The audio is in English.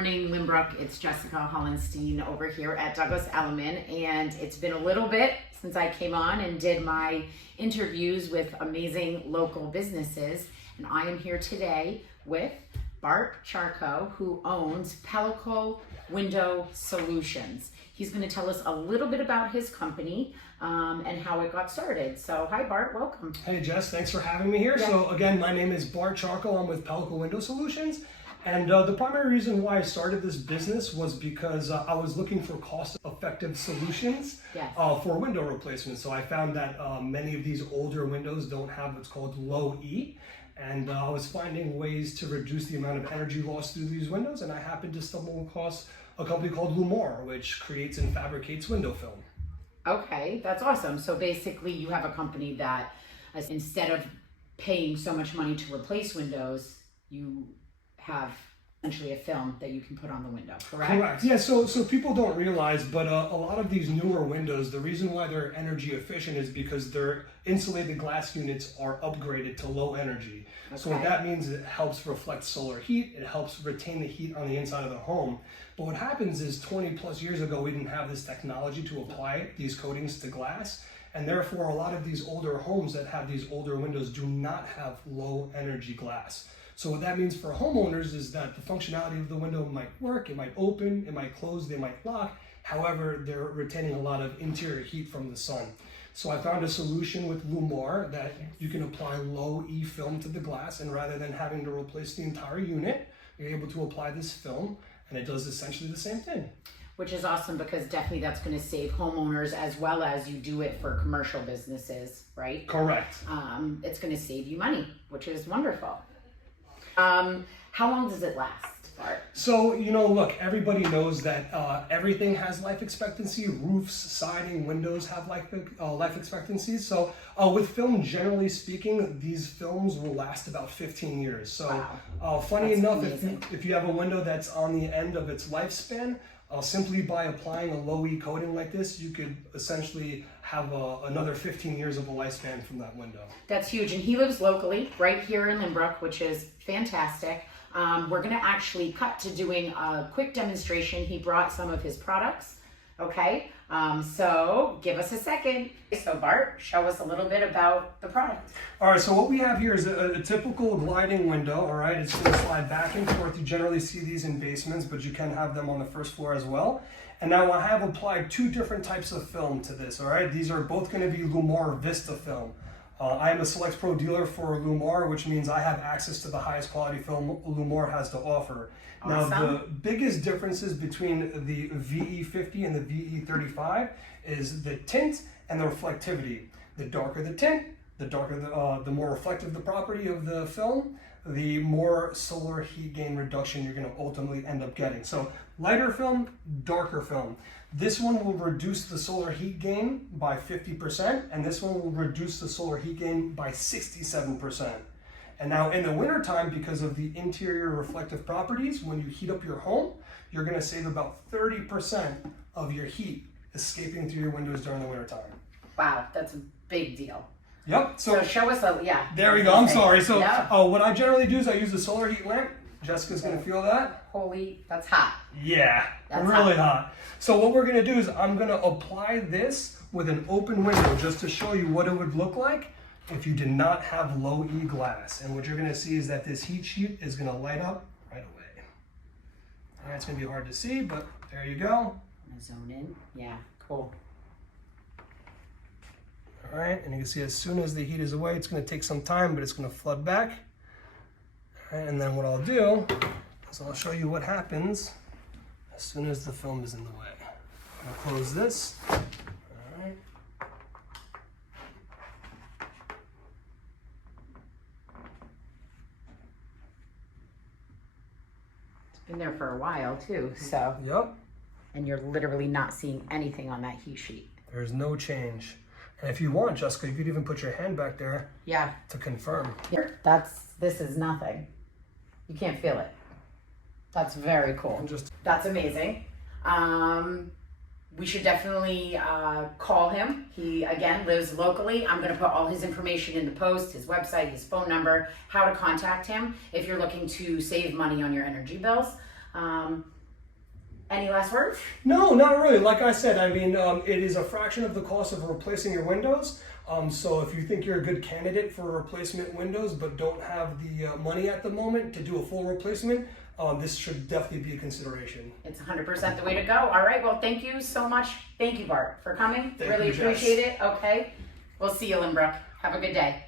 morning, Limbrook. It's Jessica Hollenstein over here at Douglas Elliman, and it's been a little bit since I came on and did my interviews with amazing local businesses, and I am here today with Bart Charkow, who owns Pellikal Window Solutions. He's going to tell us a little bit about his company and how it got started. So, hi Bart, welcome. Hey Jess, thanks for having me here. Yeah. So again, my name is Bart Charkow. I'm with Pellikal Window Solutions. And the primary reason why I started this business was because I was looking for cost-effective solutions for window replacement. So I found that many of these older windows don't have what's called low E. And I was finding ways to reduce the amount of energy loss through these windows. And I happened to stumble across a company called Lumar, which creates and fabricates window film. Okay, that's awesome. So basically you have a company that instead of paying so much money to replace windows, you have essentially a film that you can put on the window, correct? Correct. Yeah, so people don't realize, but a lot of these newer windows, the reason why they're energy efficient is because their insulated glass units are upgraded to low energy. Okay. So what that means is it helps reflect solar heat, it helps retain the heat on the inside of the home. But what happens is 20 plus years ago, we didn't have this technology to apply these coatings to glass. And therefore, a lot of these older homes that have these older windows do not have low energy glass. So what that means for homeowners is that the functionality of the window might work, it might open, it might close, they might lock. However, they're retaining a lot of interior heat from the sun. So I found a solution with Lumar that you can apply low E film to the glass, and rather than having to replace the entire unit, you're able to apply this film, and it does essentially the same thing. Which is awesome, because definitely that's going to save homeowners as well as you do it for commercial businesses, right? Correct. It's going to save you money, which is wonderful. How long does it last, Bart? So, look, everybody knows that everything has life expectancy. Roofs, siding, windows have life expectancies. So with film, generally speaking, these films will last about 15 years. So wow. Funny that's enough, if you have a window that's on the end of its lifespan, simply by applying a low E coating like this, you could essentially have another 15 years of a lifespan from that window. That's huge. And he lives locally, right here in Limbrook, which is fantastic. We're going to actually cut to doing a quick demonstration. He brought some of his products. Okay, so give us a second. So Bart, show us a little bit about the product. All right, so what we have here is a typical gliding window, all right? It's going to slide back and forth. You generally see these in basements, but you can have them on the first floor as well. And now I have applied two different types of film to this, all right? These are both going to be Lumar Vista film. I am a Select Pro dealer for Lumar, which means I have access to the highest quality film Lumar has to offer. Awesome. Now, the biggest differences between the VE50 and the VE35 is the tint and the reflectivity. The darker the tint, the more reflective the property of the film, the more solar heat gain reduction you're going to ultimately end up getting. So lighter film, darker film. This one will reduce the solar heat gain by 50%, and this one will reduce the solar heat gain by 67%. And now in the wintertime, because of the interior reflective properties, when you heat up your home, you're going to save about 30% of your heat escaping through your windows during the wintertime. Wow, that's a big deal. Yep. So show us There we go. I'm sorry. So what I generally do is I use the solar heat lamp. Jessica's going to feel that. Holy, that's hot. Yeah, that's really hot. So what we're going to do is I'm going to apply this with an open window just to show you what it would look like if you did not have low E glass. And what you're going to see is that this heat sheet is going to light up right away. All right, it's going to be hard to see, but there you go. I'm going to zone in. Yeah, cool. All right, and you can see as soon as the heat is away, it's going to take some time, but it's going to flood back. All right, and then what I'll do is I'll show you what happens as soon as the film is in the way. I'll close this. All right. It's been there for a while too, so. Yep. And you're literally not seeing anything on that heat sheet. There's no change. And if you want, Jessica, you could even put your hand back there to confirm. This is nothing. You can't feel it. That's very cool. That's amazing. We should definitely call him. He, again, lives locally. I'm going to put all his information in the post, his website, his phone number, how to contact him if you're looking to save money on your energy bills. Any last words? No, not really. Like I said, I mean, it is a fraction of the cost of replacing your windows. So if you think you're a good candidate for replacement windows but don't have the money at the moment to do a full replacement, this should definitely be a consideration. It's 100% the way to go. All right, well, thank you so much. Thank you, Bart, for coming. Thank really you, Jess. appreciate it. Okay, we'll see you, Lynbrook. Have a good day.